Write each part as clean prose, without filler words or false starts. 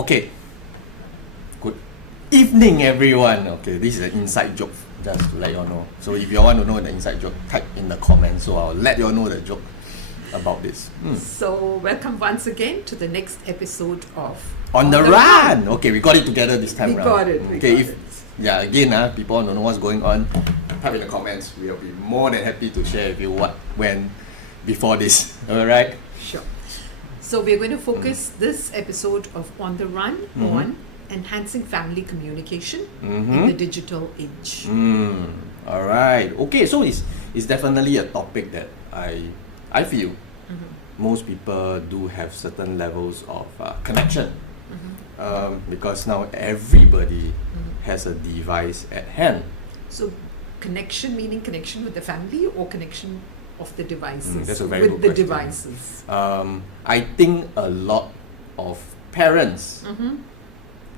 Okay. Good evening, everyone. Okay, this is an inside joke, just to let you all know. So if you all want to know the inside joke, type in the comments, so I'll let you all know the joke about this. So, welcome once again to the next episode of On the Run. Okay, we got it together this time We round. got it. Okay, again, people want to know what's going on, type in the comments. We'll be more than happy to share with you what went before this. Alright? Sure. So, we're going to focus this episode of On the Run on enhancing family communication in the digital age. Alright. Okay, so it's definitely a topic that I feel most people do have certain levels of connection. Because now everybody has a device at hand. So, connection meaning connection with the family or connection of the devices that's a very with good the question. devices? I think a lot of parents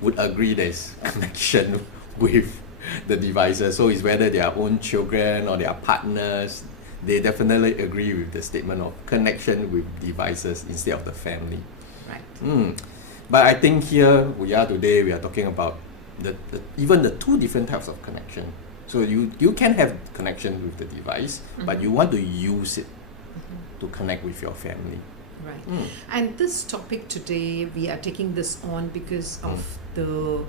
would agree there's connection with the devices. So it's whether their own children or their partners, they definitely agree with the statement of connection with devices instead of the family. Right. But I think here we are today, we are talking about even the two different types of connection. So you can have connection with the device, but you want to use it to connect with your family. Right. And this topic today, we are taking this on because of the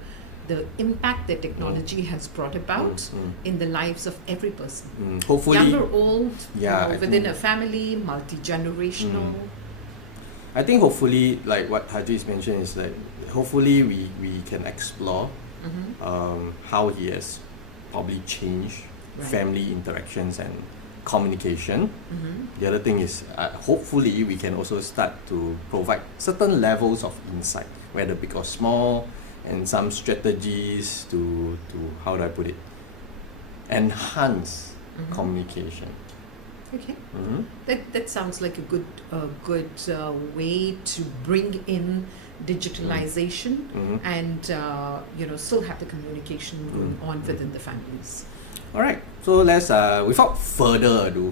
impact that technology has brought about in the lives of every person. Hopefully, Young or old, I within think- a family, multi-generational. I think hopefully, like what Haji's mentioned, is that hopefully we can explore how he has probably changed Right. family interactions and communication. The other thing is hopefully we can also start to provide certain levels of insight, whether big or small, and some strategies to how do I put it, enhance communication. Okay. That sounds like a good way to bring in digitalization and still have the communication going on within the families. All right, so let's without further ado,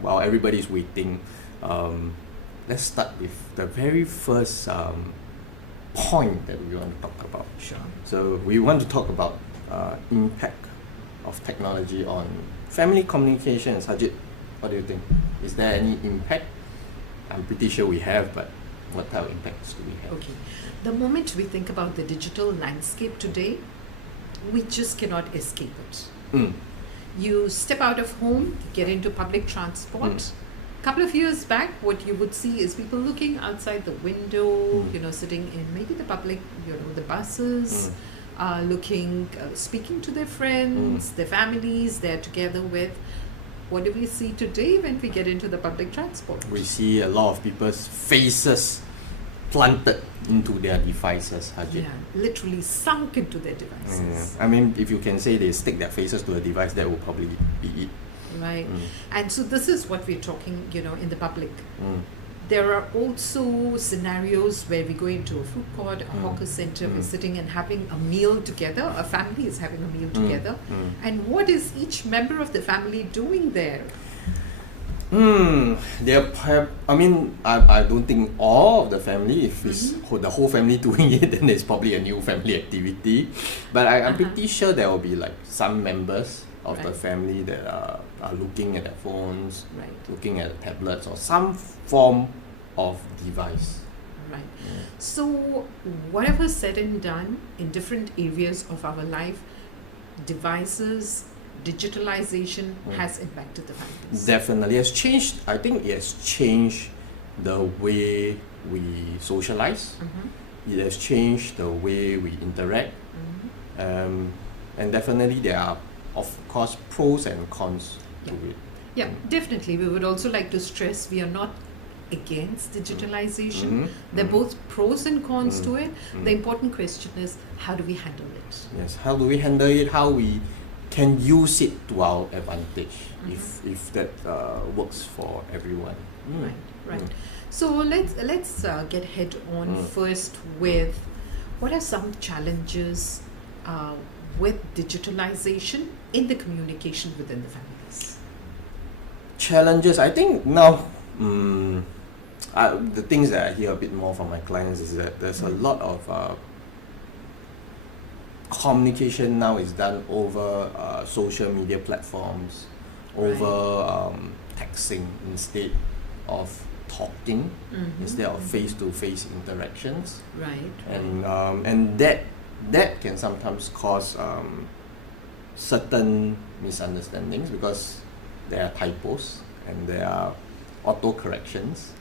while everybody's waiting, let's start with the very first point that we want to talk about. Sure. So we want to talk about impact of technology on family communication. Sajid, what do you think? Is there any impact? I'm pretty sure we have, but what type of impacts do we have? Okay. The moment we think about the digital landscape today, we just cannot escape it. You step out of home, get into public transport. Couple of years back, what you would see is people looking outside the window, sitting in maybe the public, the buses, speaking to their friends, their families, they're together with. What do we see today when we get into the public transport? We see a lot of people's faces planted into their devices, Haji. Yeah, literally sunk into their devices. I mean, if you can say they stick their faces to a device, that will probably be it. Right. And so this is what we're talking, in the public. There are also scenarios where we go into a food court, a hawker center, we're sitting and having a meal together, a family is having a meal together. And what is each member of the family doing there? I don't think all of the family, if it's the whole family doing it, then there's probably a new family activity. But I'm pretty sure there will be like some members of the family that are looking at their phones, looking at tablets or some form of device. Right. So whatever said and done in different areas of our life, devices, digitalization has impacted the families. Definitely has changed. I think it has changed the way we socialize. It has changed the way we interact. And definitely there are, of course, pros and cons to it. Yeah, definitely. We would also like to stress we are not against digitalization. There are both pros and cons to it. The important question is, how do we handle it? Yes, how do we handle it? How we can use it to our advantage if that works for everyone. Right. So let's get head on first with what are some challenges with digitalization in the communication within the families? Challenges, I think now the things that I hear a bit more from my clients is that there's a lot of communication now is done over social media platforms, over texting instead of talking, instead of face-to-face interactions, and that can sometimes cause certain misunderstandings because there are typos and there are auto corrections,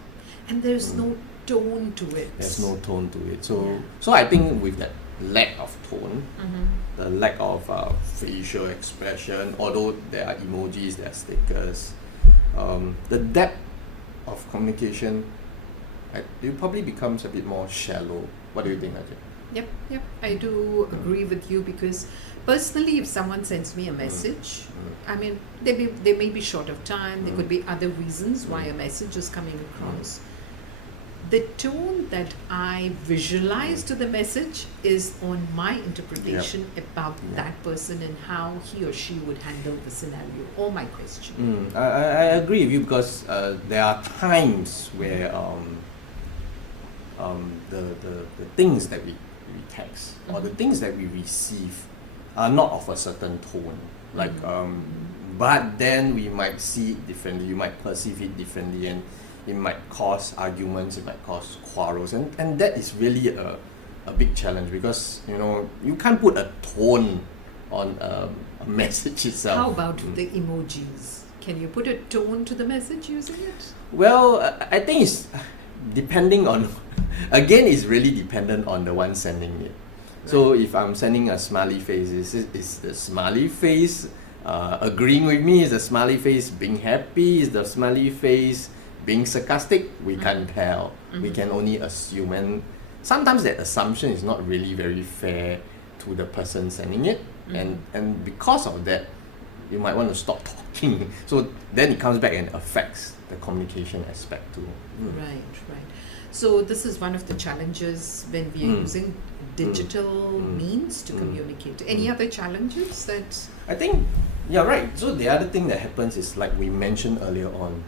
and there's no tone to it. There's no tone to it. So I think with that lack of tone, the lack of facial expression, although there are emojis, there are stickers, the depth of communication, it probably becomes a bit more shallow. What do you think, Ajay? Yep, I do agree with you, because personally, if someone sends me a message, I mean, they may be short of time, there could be other reasons why a message is coming across. The tone that I visualize to the message is on my interpretation about that person and how he or she would handle the scenario or my question. I agree with you, because there are times where the things that we text or the things that we receive are not of a certain tone. Like, but then we might see it differently, you might perceive it differently, and it might cause arguments, it might cause quarrels, and that is really a big challenge, because you can't put a tone on a message itself. How about the emojis? Can you put a tone to the message using it? Well, I think it's depending on, again, it's really dependent on the one sending it. So if I'm sending a smiley face, is the smiley face agreeing with me? Is the smiley face being happy? Is the smiley face being sarcastic? We can't tell. We can only assume, and sometimes that assumption is not really very fair to the person sending it, and because of that, you might want to stop talking. So then it comes back and affects the communication aspect too. Right. So this is one of the challenges when we are using digital means to communicate. Any other challenges that? I think you're right. So the other thing that happens is, like we mentioned earlier on,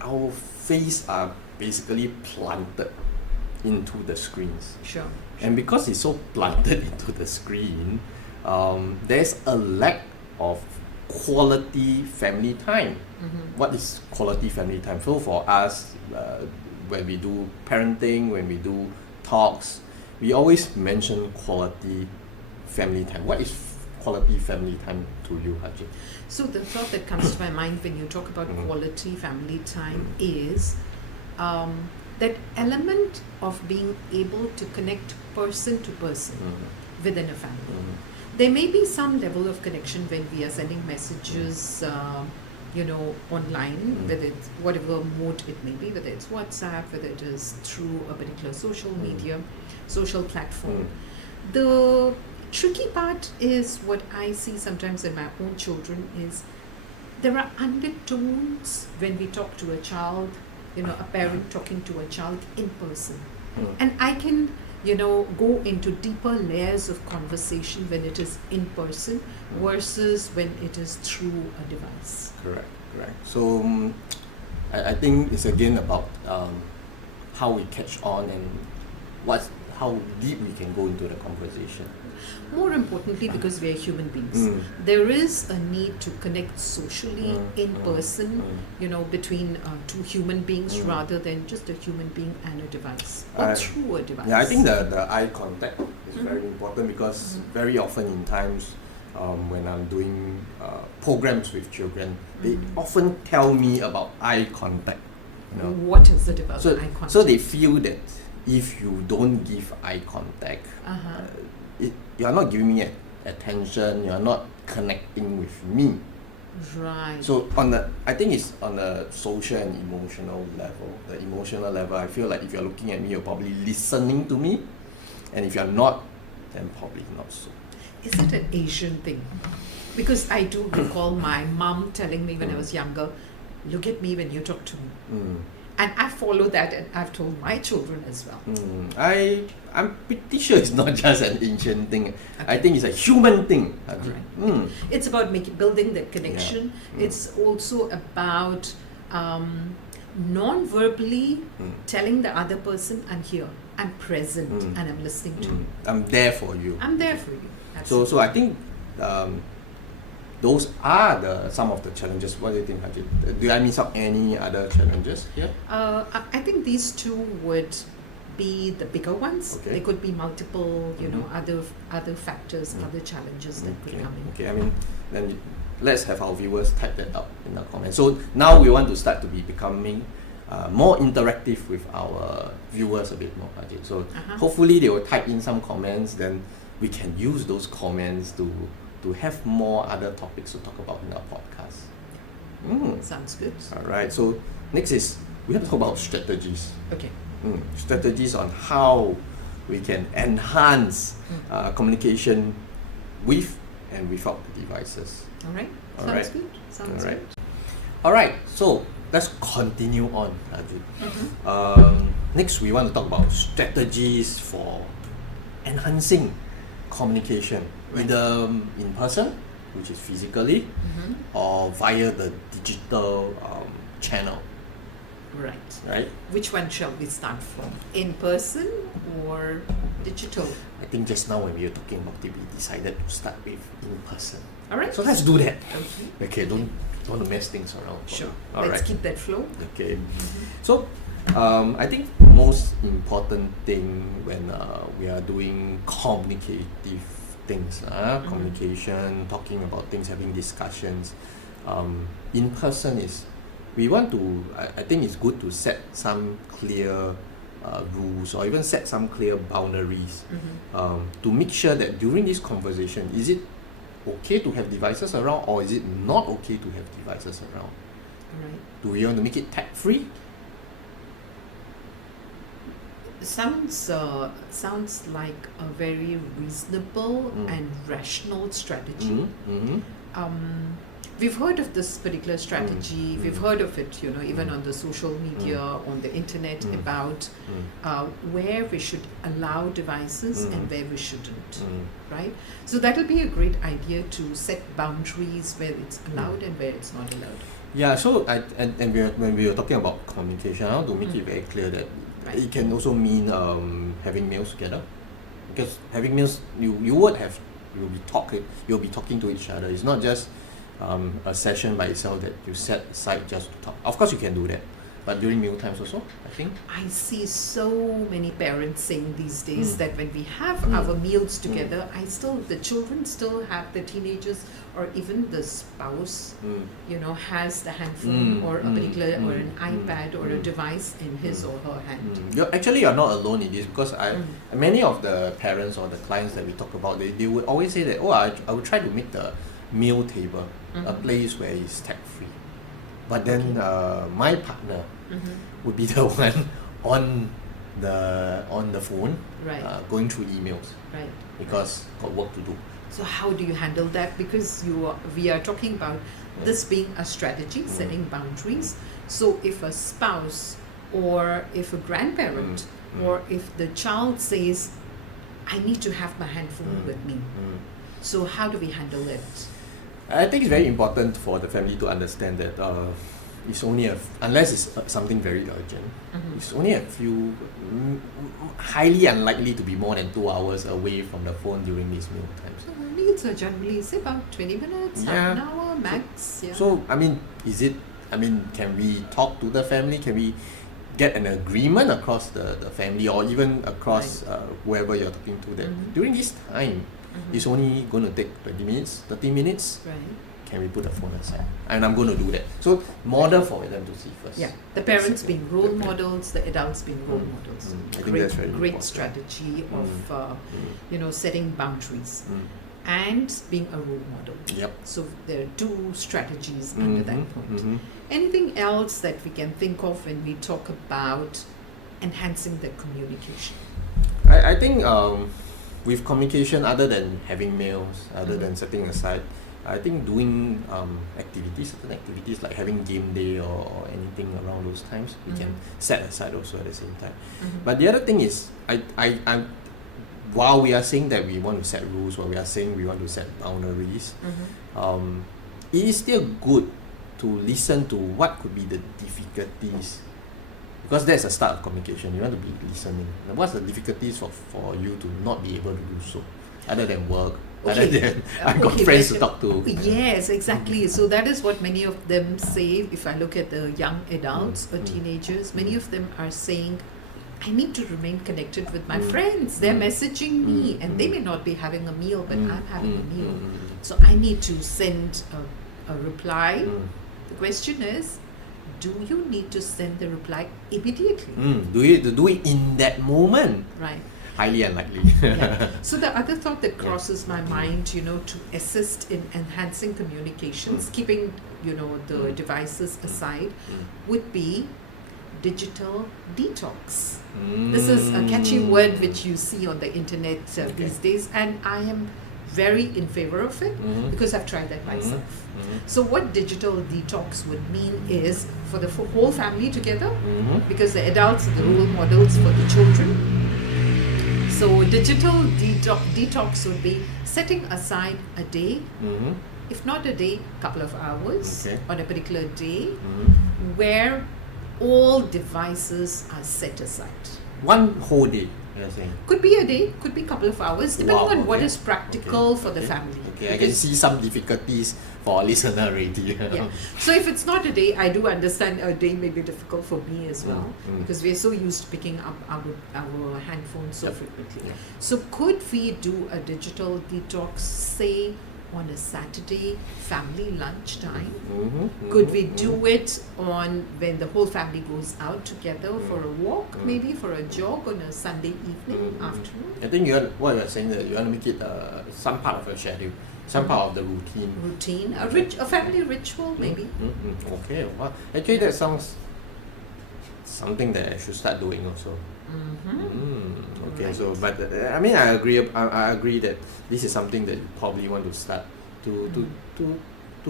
our face are basically planted into the screens. Sure. And because it's so planted into the screen, there's a lack of quality family time. What is quality family time? So for us, when we do parenting, when we do talks, we always mention quality family time. What is quality family time to you, Haji? So the thought that comes to my mind when you talk about quality family time is that element of being able to connect person to person within a family. There may be some level of connection when we are sending messages online, whether it's whatever mode it may be, whether it's WhatsApp, whether it is through a particular social media, social platform. The tricky part is what I see sometimes in my own children is there are undertones when we talk to a child, a parent talking to a child in person. And I can, go into deeper layers of conversation when it is in person versus when it is through a device. Correct. So I think it's again about how we catch on and how deep we can go into the conversation. More importantly, because we are human beings, there is a need to connect socially in person, between two human beings rather than just a human being and a device or through a device. Yeah, I think the eye contact is very important, because very often in times when I'm doing programs with children, they often tell me about eye contact. What is it about eye contact? So they feel that if you don't give eye contact, you are not giving me attention, you are not connecting with me. Right. So I think it's on the social and emotional level. The emotional level, I feel like if you're looking at me, you're probably listening to me, and if you're not, then probably not so. Is it an Asian thing? Because I do recall my mom telling me when I was younger, look at me when you talk to me. And I follow that, and I've told my children as well. I'm pretty sure it's not just an Asian thing. Okay. I think it's a human thing. Right. It's about building that connection. It's also about non-verbally telling the other person, I'm here, I'm present, and I'm listening to you. I'm there for you. I'm there for you. So I think those are some of the challenges. What do you think, Ajit? Do I miss out any other challenges here? I think these two would be the bigger ones. Okay. There could be multiple, other factors, other challenges that could come in. Okay, I mean, then let's have our viewers type that up in the comments. So now we want to start to be becoming more interactive with our viewers a bit more, Ajit. So hopefully they will type in some comments, then we can use those comments to have more other topics to talk about in our podcast. Sounds good. All right, so next is we have to talk about strategies. Okay. Strategies on how we can enhance communication with and without the devices. All right. All Sounds right. good. Sounds All right. good. All right, so let's continue on, Ajit. Next, we want to talk about strategies for enhancing communication, either in person, which is physically, or via the digital channel. Right? Which one shall we start from? In person or digital? I think just now when we were talking about it, we decided to start with in person. All right. So let's do that. Okay. Okay, don't want to mess things around. Sure. All Let's right. keep that flow. Okay. So, I think most important thing when we are doing communicative things, communication, talking about things, having discussions, in person is we want to. I think it's good to set some clear rules or even set some clear boundaries to make sure that during this conversation, is it okay to have devices around or is it not okay to have devices around? Right. Do we want to make it tech-free? Sounds like a very reasonable and rational strategy. We've heard of this particular strategy. We've heard of it, even on the social media, on the internet, about where we should allow devices and where we shouldn't, right? So that will be a great idea to set boundaries where it's allowed and where it's not allowed. Yeah, so when we were talking about communication, I want to make it very clear that it can also mean having meals together. Because having meals, you'll be talking to each other. It's not just a session by itself that you set aside just to talk. Of course you can do that, but during meal times also, I think. I see so many parents saying these days that when we have our meals together, the children still have, the teenagers or even the spouse, has the handphone or a particular or an iPad or a device in his or her hand. You're not alone in this, because many of the parents or the clients that we talk about, they would always say that, I would try to make the meal table a place where it's tech-free. But then my partner would be the one on the phone, going through emails, because got work to do. So how do you handle that? Because we are talking about this being a strategy, setting boundaries. So if a spouse or if a grandparent or if the child says, I need to have my handphone with me. So how do we handle it? I think it's very important for the family to understand that it's only unless it's something very urgent, it's only a few, highly unlikely to be more than 2 hours away from the phone during these meal times. So meals are generally, say, about 20 minutes, half an hour max. So can we talk to the family? Can we get an agreement across the family or even across whoever you're talking to that during this time it's only going to take 20 minutes, 30 minutes. Can we put the phone aside? And I'm going to do that. So model for them to see first. Yeah, the parents being role models, the adults being role models. I think that's very great important. strategy of setting boundaries and being a role model. Yep. So there are two strategies under that point. Anything else that we can think of when we talk about enhancing the communication? I think with communication, other than having meals, other than setting aside, I think doing certain activities like having game day or anything around those times, we can set aside also at the same time. But the other thing is, I while we are saying that we want to set rules, while we are saying we want to set boundaries, it is still good to listen to what could be the difficulties, because that's the start of communication. You want to be listening. What's the difficulties for you to not be able to do so, other than work, other than I got friends to talk to. Yes, exactly. So that is what many of them say. If I look at the young adults or teenagers, many of them are saying, I need to remain connected with my friends. They're messaging me, and they may not be having a meal, but I'm having a meal. So I need to send a reply. The question is, do you need to send the reply immediately? Do it in that moment? Right. Highly unlikely. Yeah. So the other thought that crosses my mind, to assist in enhancing communications, keeping, the devices aside, would be digital detox. This is a catchy word which you see on the internet these days, and I am very in favor of it because I've tried that myself. So what digital detox would mean is for the whole family together, because the adults are the role models for the children. So digital detox would be setting aside a day, if not a day, couple of hours on a particular day, where all devices are set aside. One whole day, you're saying? Could be a day, could be a couple of hours, depending on what is practical for the family. I can see some difficulties for our listener already. Yeah. So if it's not a day, I do understand a day may be difficult for me as well, because we're so used to picking up our handphones so frequently. Yeah. So could we do a digital detox, say, on a Saturday family lunchtime? Could we do it on when the whole family goes out together for a walk, maybe for a jog on a Sunday evening, afternoon? I think what you're saying that you want to make it some part of your schedule, some part of the routine. Routine, a family ritual maybe. Okay, well, actually that sounds something that I should start doing also. Okay, right. So but I mean I agree that this is something that you probably want to start to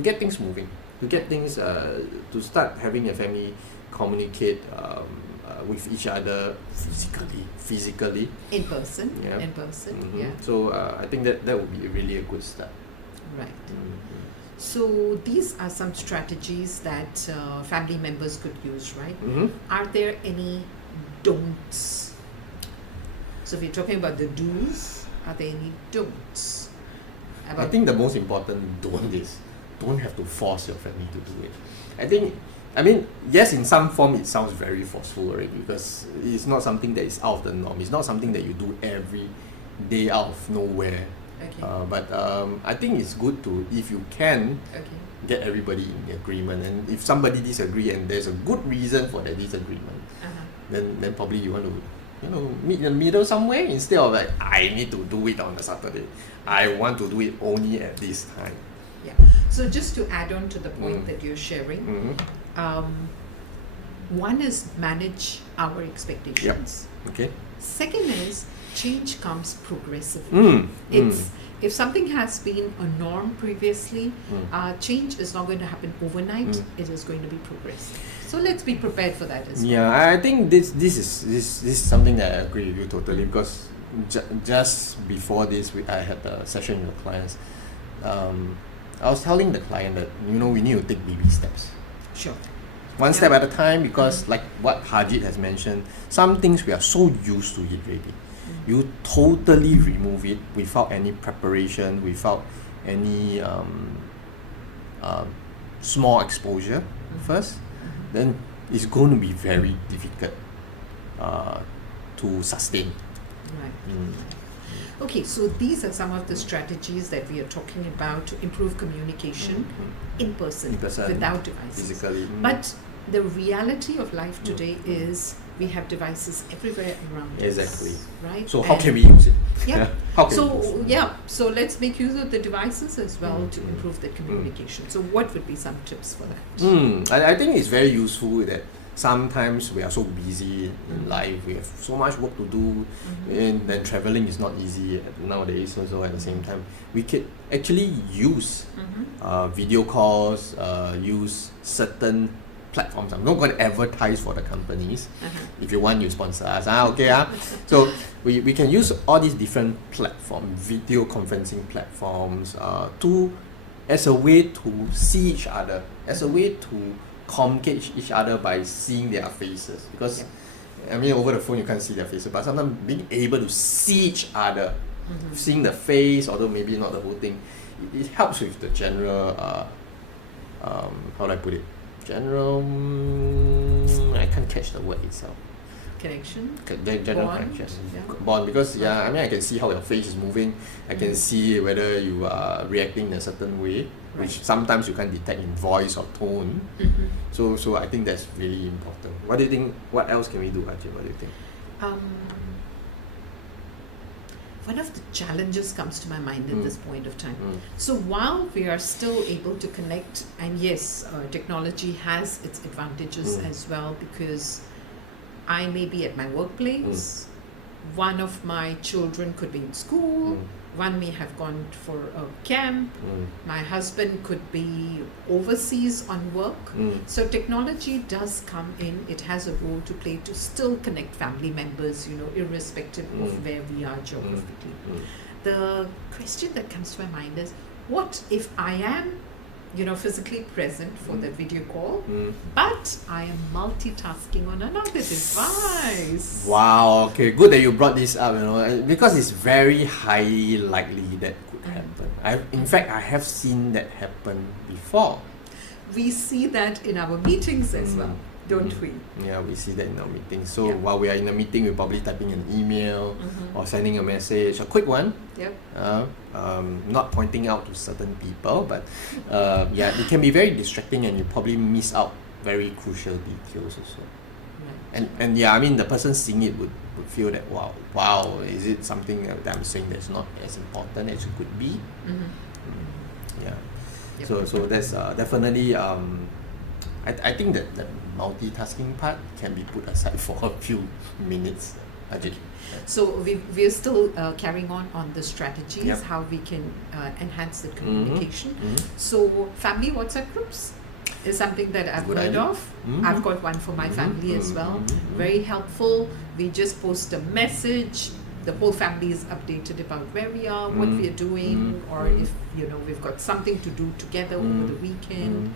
get things moving, to get things to start having a family communicate with each other physically in person. Yeah. So I think that would be really a good start. Right. So these are some strategies that family members could use, right? Are there any don'ts? So if you're talking about the do's, are there any don'ts? I think the most important don't is don't have to force your family to do it. I mean, yes, in some form it sounds very forceful already, because it's not something that is out of the norm. It's not something that you do every day out of nowhere. But I think it's good to, if you can, get everybody in agreement. And if somebody disagree and there's a good reason for that disagreement, then probably you want to meet in the middle somewhere, instead of like, I need to do it on a Saturday. I want to do it only at this time. Yeah. So just to add on to the point that you're sharing, one is manage our expectations. Yep. Okay. Second is change comes progressively. If something has been a norm previously, change is not going to happen overnight. It is going to be progressive. So let's be prepared for that as well. Yeah, I think this is something that I agree with you totally, because just before this, I had a session with clients. I was telling the client that we need to take baby steps. Sure. One step at a time, because like what Harjit has mentioned, some things we are so used to it already. You totally remove it without any preparation, without any small exposure first, then it's going to be very difficult to sustain. Right. Okay, so these are some of the strategies that we are talking about to improve communication in person without devices. Physically. But the reality of life today is we have devices everywhere around us. Exactly. Right? So how can we use it? Yeah. How can we use it? So let's make use of the devices as well to improve the communication. So what would be some tips for that? I think it's very useful that sometimes we are so busy in life, we have so much work to do, and then traveling is not easy nowadays also. At the same time, we could actually use video calls, use certain platforms. I'm not going to advertise for the companies. If you want, you sponsor us. So we can use all these different platforms, video conferencing platforms, to as a way to see each other, as a way to communicate each other by seeing their faces. Because I mean, over the phone you can't see their faces, but sometimes being able to see each other, seeing the face, although maybe not the whole thing, it helps with the general, how do I put it? General, I can't catch the word itself. Connection? General Bond? connection. Yeah. Bond, because I mean I can see how your face is moving, I can see whether you are reacting in a certain way, which sometimes you can't detect in voice or tone. So I think that's really important. What do you think, what else can we do, Ajin? What do you think? One of the challenges comes to my mind at this point of time. So while we are still able to connect, and yes, technology has its advantages as well, because I may be at my workplace, one of my children could be in school, one may have gone for a camp, my husband could be overseas on work. So technology does come in, it has a role to play to still connect family members, you know, irrespective of where we are geographically. The question that comes to my mind is, what if I am, you know, physically present for the video call, but I am multitasking on another device? Wow, okay, good that you brought this up, you know, because it's very highly likely that could happen. In fact, I have seen that happen before. We see that in our meetings as well, don't we? Yeah, we see that in our meetings. So while we are in a meeting, we're probably typing an email or sending a message, a quick one. Not pointing out to certain people, but it can be very distracting, and you probably miss out very crucial details also. And I mean, the person seeing it would feel that wow, is it something that I'm saying that's not as important as it could be? So that's definitely I think that the multitasking part can be put aside for a few minutes. Ajit. So we're still carrying on the strategies, how we can enhance the communication. So family WhatsApp groups is something that I've heard of. I've got one for my family as well. Very helpful. We just post a message. The whole family is updated about where we are, what we are doing, or if, you know, we've got something to do together over the weekend.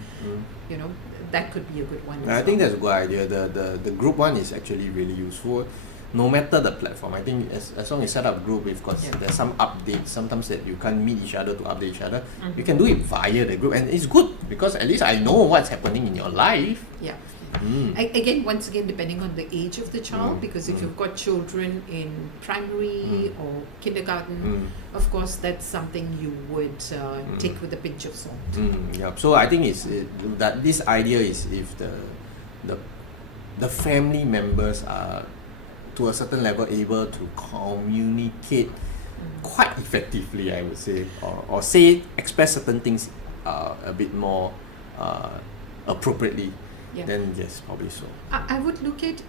You know, that could be a good one. I think that's a good idea. The group one is actually really useful. No matter the platform, I think as long as you set up a group, because there's some updates sometimes that you can't meet each other to update each other, you can do it via the group, and it's good because at least I know what's happening in your life. Once again, depending on the age of the child, because if you've got children in primary or kindergarten, of course that's something you would take with a pinch of salt. So I think that this idea is if the family members are to a certain level able to communicate quite effectively, I would say, or express certain things a bit more appropriately, then yes, probably so. I would look at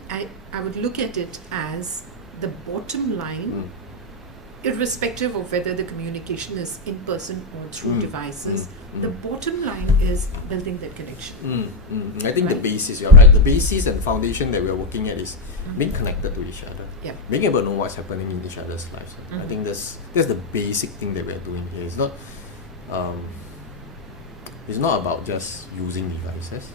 it as the bottom line, irrespective of whether the communication is in person or through devices. The bottom line is building that connection. I think the basis, you're right, the basis and foundation that we're working at is being connected to each other, being able to know what's happening in each other's lives. I think that's the basic thing that we're doing here. It's not about just using devices.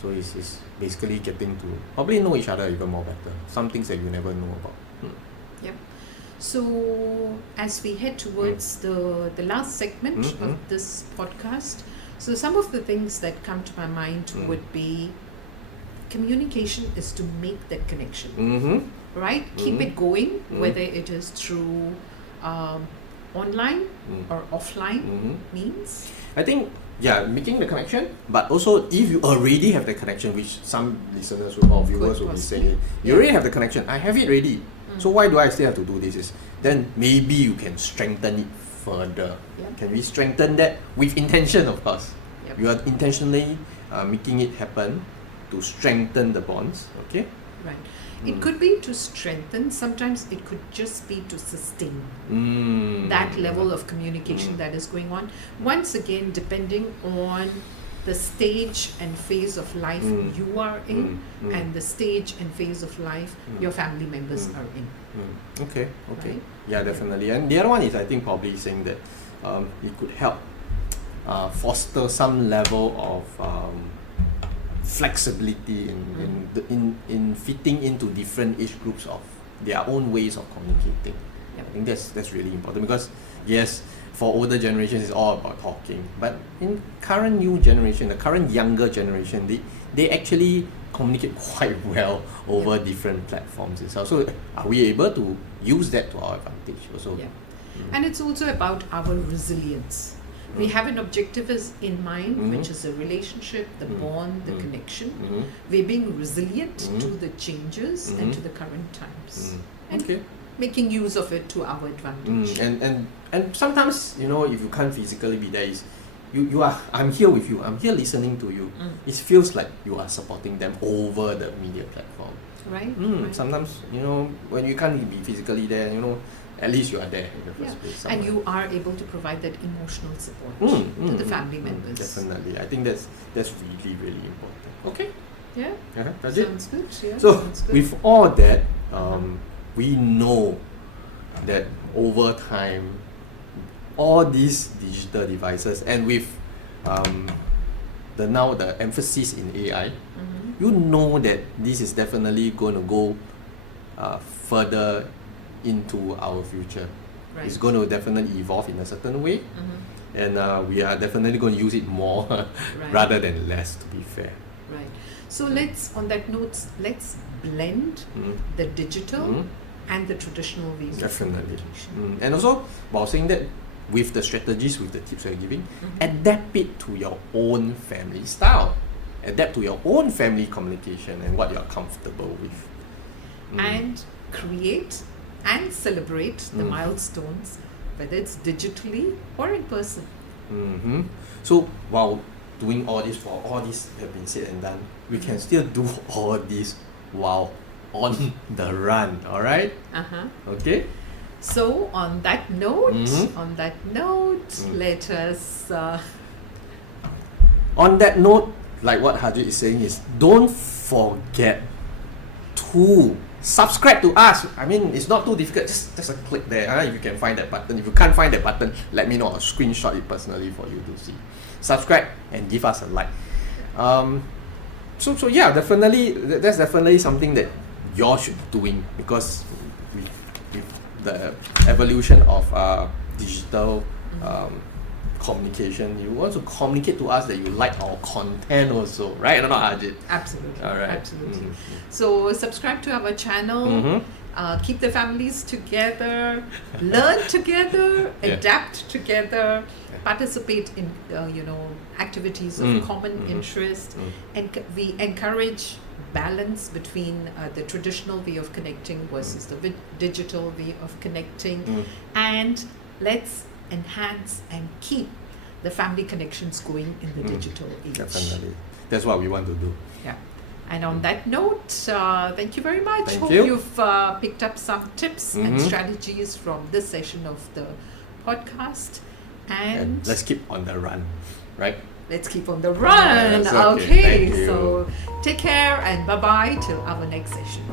So it's basically getting to probably know each other even more better. Some things that you never know about. So as we head towards the last segment of this podcast, so some of the things that come to my mind would be communication is to make that connection, right? Keep it going, whether it is through online or offline means. I think making the connection, but also if you already have the connection, which some listeners or viewers will be saying, you already have the connection, I have it ready. So why do I still have to do this? Then maybe you can strengthen it further. Can we strengthen that with intention, of course? You are intentionally making it happen to strengthen the bonds. Okay. Right. It could be to strengthen. Sometimes it could just be to sustain that level of communication that is going on. Once again, depending on the stage and phase of life you are in and the stage and phase of life your family members are in. Okay. Right? Yeah, definitely. And the other one is, I think, probably saying that it could help foster some level of flexibility in fitting into different age groups of their own ways of communicating. Yep. I think that's really important, because yes, for older generations it's all about talking, but in current new generation, the current younger generation, they actually communicate quite well over different platforms itself. So are we able to use that to our advantage also? Yeah. And it's also about our resilience. We have an objective in mind, which is a relationship, the bond, the connection. We're being resilient to the changes and to the current times. And making use of it to our advantage. And sometimes, if you can't physically be there, I'm here with you, I'm here listening to you. It feels like you are supporting them over the media platform. Right. Sometimes, when you can't be physically there, at least you are there in the first place. And you are able to provide that emotional support to the family members. Definitely. I think that's really, really important. Okay. Yeah. That's Sounds good. Yeah. So sounds good. with all that, we know that over time, all these digital devices, and with the emphasis in AI, you know that this is definitely going to go further into our future. Right. It's going to definitely evolve in a certain way, and we are definitely going to use it more rather than less, to be fair. Right. So let's blend the digital and the traditional ways of communication. And also, while saying that, with the strategies, with the tips we're giving, adapt it to your own family style. Adapt to your own family communication and what you're comfortable with. And create and celebrate the milestones, whether it's digitally or in person. So while doing all this, for all this have been said and done, we can still do all this while on the run, alright? Okay? So on that note, let us... On that note, like what Harjit is saying is, don't forget to subscribe to us. I mean, it's not too difficult, just a click there. If you can find that button. If you can't find that button, let me know. I'll screenshot it personally for you to see. Subscribe and give us a like. So yeah, definitely, that's definitely something that you all should be doing, because with the evolution of digital communication, you want to communicate to us that you like our content also, right? Or not, Harjit? Absolutely. All right. Absolutely. So subscribe to our channel, keep the families together, learn together, adapt together, participate in activities of common interest, and we encourage balance between the traditional way of connecting versus the digital way of connecting, and let's enhance and keep the family connections going in the digital age. Definitely. That's what we want to do. Yeah. And on that note, thank you very much. Thank Hope you. you've picked up some tips and strategies from this session of the podcast. And let's keep on the run, right? let's keep on the run. Yes, Okay, thank you. so take care and bye-bye till our next session.